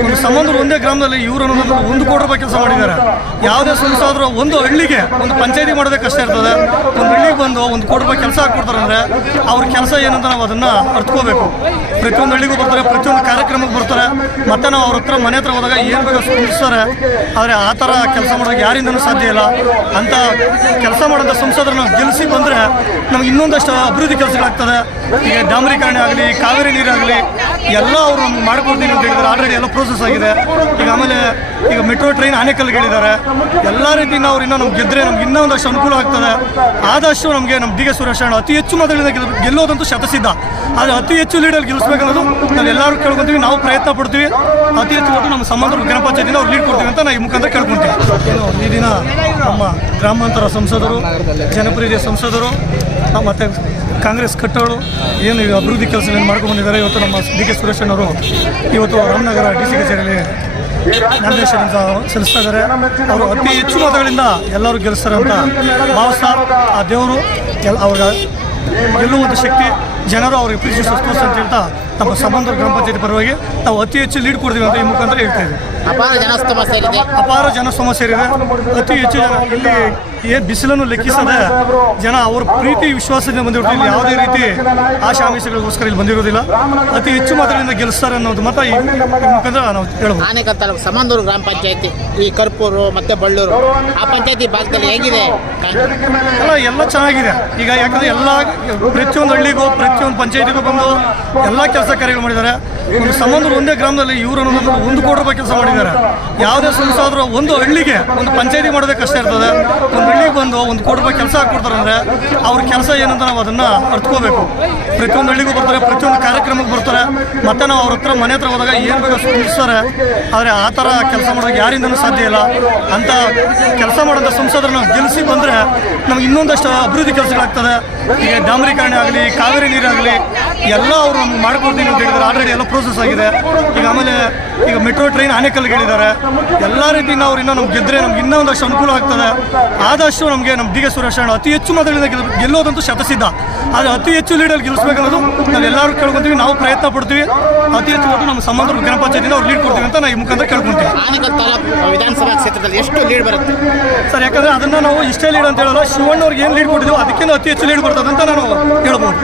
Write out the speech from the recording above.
ಒಂದು ಸಂಬಂಧರು ಒಂದೇ ಗ್ರಾಮದಲ್ಲಿ ಇವರು ಅನ್ನೋದು 1 ಕೋಟಿ ರೂಪಾಯಿ ಕೆಲಸ ಮಾಡಿದ್ದಾರೆ. ಯಾವುದೇ ಸಂಸ್ಥಾದರೂ ಒಂದು ಹಳ್ಳಿಗೆ ಒಂದು ಪಂಚಾಯತಿ ಮಾಡೋದೇ ಕಷ್ಟ ಇರ್ತದೆ. ಒಂದು ಹಳ್ಳಿಗೆ ಬಂದು 1 ಕೋಟಿ ರೂಪಾಯಿ ಕೆಲಸ ಹಾಕ್ಕೊಡ್ತಾರೆ ಅಂದರೆ ಅವ್ರ ಕೆಲಸ ಏನಂತ ನಾವು ಅದನ್ನು ಅರ್ಥಕೋಬೇಕು. ಪ್ರತಿಯೊಂದು ಹಳ್ಳಿಗೂ ಬರ್ತಾರೆ, ಪ್ರತಿಯೊಂದು ಕಾರ್ಯಕ್ರಮಕ್ಕೆ ಬರ್ತಾರೆ. ಮತ್ತು ನಾವು ಅವ್ರ ಹತ್ರ ಮನೆ ಹತ್ರ ಹೋದಾಗ ಏನು ಬೇಗ ಸ್ಪಂದಿಸ್ತಾರೆ. ಆದರೆ ಆ ಥರ ಕೆಲಸ ಮಾಡೋಕ್ಕೆ ಯಾರಿಂದನೂ ಸಾಧ್ಯ ಇಲ್ಲ. ಅಂಥ ಕೆಲಸ ಮಾಡೋಂಥ ಸಂಸದರನ್ನು ಗೆಲ್ಲಿಸಿ ಬಂದರೆ ನಮ್ಗೆ ಇನ್ನೊಂದಷ್ಟು ಅಭಿವೃದ್ಧಿ ಕೆಲಸಗಳಾಗ್ತದೆ. ಈಗ ಡಾಮರೀಕರಣ ಆಗಲಿ, ಕಾವೇರಿ ನೀರಾಗಲಿ ಎಲ್ಲ ಅವರು ಮಾಡ್ಕೊಡ್ತೀನಿ ಅಂತ ಹೇಳಿದ್ದಾರೆ. ಆಲ್ರೆಡಿ ಎಲ್ಲ ಪ್ರೋಸೆಸ್ ಆಗಿದೆ. ಈಗ ಆಮೇಲೆ ಈಗ ಮೆಟ್ರೋ ಟ್ರೈನ್ ಆನೆಕಲ್ಗೆ ಹೇಳಿದ್ದಾರೆ. ಎಲ್ಲ ರೀತಿಯಿಂದ ಅವ್ರು ಇನ್ನೂ ನಮ್ಗೆ ಗೆದ್ದರೆ ನಮ್ಗೆ ಇನ್ನೂ ಒಂದಷ್ಟು ಅನುಕೂಲ ಆಗ್ತದೆ. ಆದಷ್ಟು ನಮಗೆ ನಮ್ಮ ಡಿ ಕೆ ಸುರೇಶ್ ಅಣ್ಣ ಅತಿ ಹೆಚ್ಚು ಮತಗಳಿಂದ ಗೆಲ್ಲೋದಂತೂ ಶತಸಿದ್ಧ. ಆದರೆ ಅತಿ ಹೆಚ್ಚು ಲೀಡಲ್ಲಿ ಗೆಲ್ಲಿಸ್ಬೇಕನ್ನೋದು ನಾವು ಎಲ್ಲರೂ ಕೇಳ್ಕೊತೀವಿ. ನಾವು ಪ್ರಯತ್ನ ಪಡ್ತೀವಿ. ಅತಿ ಹೆಚ್ಚು ಮತ್ತು ನಮ್ಮ ಸಂಬಂಧ ಗ್ರಾಮ ಪಂಚಾಯತಿಯಿಂದ ಅವ್ರು ಲೀಡ್ ಕೊಡ್ತೀವಿ ಅಂತ ನಾವು ಈ ಮುಖಾಂತರ ಕೇಳ್ಕೊತೀವಿ. ಈ ದಿನ ನಮ್ಮ ಗ್ರಾಮಾಂತರ ಸಂಸದರು, ಜನಪ್ರಿಯ ಸಂಸದರು ಮತ್ತು ಕಾಂಗ್ರೆಸ್ ಕಟ್ಟೋಳು ಏನು ಅಭಿವೃದ್ಧಿ ಕೆಲಸಗಳನ್ನು ಮಾಡ್ಕೊಂಡು ಬಂದಿದ್ದಾರೆ. ಇವತ್ತು ನಮ್ಮ ಡಿ ಕೆ ಸುರೇಶ್ ಅವರು ಇವತ್ತು ರಾಮನಗರ ಡಿ ಸಿ ಕಚೇರಿಯಲ್ಲಿ ನಾಮಿನೇಷನ್ ಅಂತ ಸಲ್ಲಿಸ್ತಾ ಇದ್ದಾರೆ. ಅವರು ಅತಿ ಹೆಚ್ಚು ಮತಗಳಿಂದ ಎಲ್ಲರೂ ಗೆಲ್ಲಿಸ್ತಾರೆ ಅಂತ ಭಾವಿಸ್ತಾ ಆ ದೇವರು ಅವ್ರ ಗೆಲ್ಲುವಂಥ ಶಕ್ತಿ ಜನರು ಅವ್ರಿಗೆ ಪ್ರೀತಿ ತೋರಿಸ ಅಂತ ಹೇಳ್ತಾ ನಮ್ಮ ಸಂಬಂಧ ಗ್ರಾಮ ಪಂಚಾಯತಿ ಪರವಾಗಿ ನಾವು ಅತಿ ಹೆಚ್ಚು ಲೀಡ್ ಕೊಡ್ತೀವಿ ಅಂತ ಈ ಮುಖಾಂತರ ಹೇಳ್ತಾ ಇದ್ದೀವಿ. ಅಪಾರ ಜನ ಸಮಸ್ಯೆ ಇದೆ. ಅತಿ ಹೆಚ್ಚು ಜನ ಇಲ್ಲಿ ಏನು ಬಿಸಿಲನ್ನು ಲೆಕ್ಕಿಸದೆ ಜನ ಅವ್ರ ಪ್ರೀತಿ ವಿಶ್ವಾಸದಿಂದ ಬಂದಿರೋದು. ಇಲ್ಲಿ ಯಾವುದೇ ರೀತಿ ಆಶಾಮಿಷಗಳಿಗೋಸ್ಕರ ಇಲ್ಲಿ ಬಂದಿರೋದಿಲ್ಲ. ಅತಿ ಹೆಚ್ಚು ಮತಗಳಿಂದ ಗೆಲ್ಲಿಸ್ತಾರೆ ಅನ್ನೋದು ಮತ ಈ ಮುಖಾಂತರ ನಾವು ಹೇಳ್ಬೋದು. ಆನೇಕಲ್ ತಾಲೂಕು ಸಮಂದೂರು ಗ್ರಾಮ ಪಂಚಾಯತಿ, ಈ ಕರ್ಪೂರು ಮತ್ತು ಬಳ್ಳೂರು ಆ ಪಂಚಾಯತಿ ಭಾಗದಲ್ಲಿ ಹೇಗಿದೆ? ಎಲ್ಲ ಚೆನ್ನಾಗಿದೆ. ಈಗ ಯಾಕಂದರೆ ಎಲ್ಲ ಪ್ರತಿಯೊಂದು ಹಳ್ಳಿಗೂ ಪ್ರತಿಯೊಂದು ಪಂಚಾಯತಿಗೂ ಬಂದು ಎಲ್ಲ ಕೆಲಸ ಕಾರ್ಯಗಳು ಮಾಡಿದ್ದಾರೆ. ಒಂದು ಸಂಬಂಧರು ಒಂದೇ ಗ್ರಾಮದಲ್ಲಿ ಇವರು ಅನ್ನೋದು 1 ಕೋಟಿ ರೂಪಾಯಿ ಕೆಲಸ ಮಾಡಿದ್ದಾರೆ. ಯಾವುದೇ ಸಂಸ್ಥಾದರೂ ಒಂದು ಹಳ್ಳಿಗೆ ಒಂದು ಪಂಚಾಯತಿ ಮಾಡೋದೇ ಕಷ್ಟ ಇರ್ತದೆ. ಒಂದು ಹಳ್ಳಿಗೆ ಬಂದು 1 ಕೋಟಿ ರೂಪಾಯಿ ಕೆಲಸ ಹಾಕ್ಕೊಡ್ತಾರೆ ಅಂದರೆ ಅವ್ರ ಕೆಲಸ ಏನಂತ ನಾವು ಅದನ್ನು ಅರ್ಥಕೋಬೇಕು. ಪ್ರತಿಯೊಂದು ಹಳ್ಳಿಗೂ ಬರ್ತಾರೆ, ಪ್ರತಿಯೊಂದು ಕಾರ್ಯಕ್ರಮಕ್ಕೆ ಬರ್ತಾರೆ. ಮತ್ತು ನಾವು ಅವ್ರ ಹತ್ರ ಮನೆ ಹತ್ರ ಹೋದಾಗ ಏನು ಬೇಗ ಸ್ಪಂದಿಸ್ತಾರೆ. ಆದರೆ ಆ ಥರ ಕೆಲಸ ಮಾಡೋಕ್ಕೆ ಯಾರಿಂದನೂ ಸಾಧ್ಯ ಇಲ್ಲ. ಅಂಥ ಕೆಲಸ ಮಾಡೋಂಥ ಸಂಸದರನ್ನು ಗೆಲ್ಲಿಸಿ ಬಂದರೆ ನಮ್ಗೆ ಇನ್ನೊಂದಷ್ಟು ಅಭಿವೃದ್ಧಿ ಕೆಲಸಗಳಾಗ್ತದೆ. ಈಗ ಡಾಮರೀಕರಣ ಆಗಲಿ, ಕಾವೇರಿ ನೀರಾಗಲಿ ಎಲ್ಲ ಅವರು ನಮ್ಗೆ ಮಾಡ್ಕೊಡ್ತೀನಿ ಅಂತ ಹೇಳಿದ್ದಾರೆ. ಆಲ್ರೆಡಿ ಎಲ್ಲ ಪ್ರೋಸೆಸ್ ಆಗಿದೆ. ಈಗ ಆಮೇಲೆ ಈಗ ಮೆಟ್ರೋ ಟ್ರೈನ್ ಆನೆಕಲ್ಗೆ ಹೇಳಿದ್ದಾರೆ. ಎಲ್ಲ ರೀತಿಯಿಂದ ಅವ್ರು ಇನ್ನೂ ನಮ್ಗೆ ಗೆದ್ದರೆ ನಮ್ಗೆ ಇನ್ನೂ ಒಂದಷ್ಟು ಅನುಕೂಲ ಆಗ್ತದೆ. ಆದಷ್ಟು ನಮಗೆ ನಮ್ಮ ಡಿ ಕೆ ಸುರೇಶ್ ಅಣ್ಣ ಅತಿ ಹೆಚ್ಚು ಮತಗಳಿಂದ ಗೆಲ್ಲೋದಂತೂ ಶತಸಿದ್ಧ. ಆದರೆ ಅತಿ ಹೆಚ್ಚು ಲೀಡಲ್ಲಿ ಗೆಲ್ಲಿಸ್ಬೇಕನ್ನೋದು ನಾವು ಎಲ್ಲರೂ ಕೇಳ್ಕೊತೀವಿ. ನಾವು ಪ್ರಯತ್ನ ಪಡ್ತೀವಿ. ಅತಿ ಹೆಚ್ಚು ಮತ್ತು ನಮ್ಮ ಸಂಬಂಧ ಗ್ರಾಮ ಪಂಚಾಯತಿಯಿಂದ ಅವ್ರು ಲೀಡ್ ಕೊಡ್ತೀವಿ ಅಂತ ನಾವು ಈ ಮುಖಾಂತರ ಕೇಳ್ಕೊತೀವಿ. ಆನೇಕಲ್ ತಾಲೂಕು ವಿಧಾನಸಭಾ ಕ್ಷೇತ್ರದಲ್ಲಿ ಎಷ್ಟು ಲೀಡ್ ಬರುತ್ತೆ ಸರ್? ಯಾಕಂದರೆ ಅದನ್ನು ನಾವು ಇಷ್ಟೇ ಲೀಡ್ ಅಂತ ಹೇಳಲ್ಲ. ಶಿವಣ್ಣ ಅವ್ರಿಗೆ ಏನು ಲೀಡ್ ಕೊಟ್ಟಿದ್ದೀವೋ ಅದಕ್ಕಿಂತ ಅತಿ ಹೆಚ್ಚು ಲೀಡ್ ಬರ್ತದೆ ಅಂತ ನಾನು ಹೇಳ್ಬೋದು.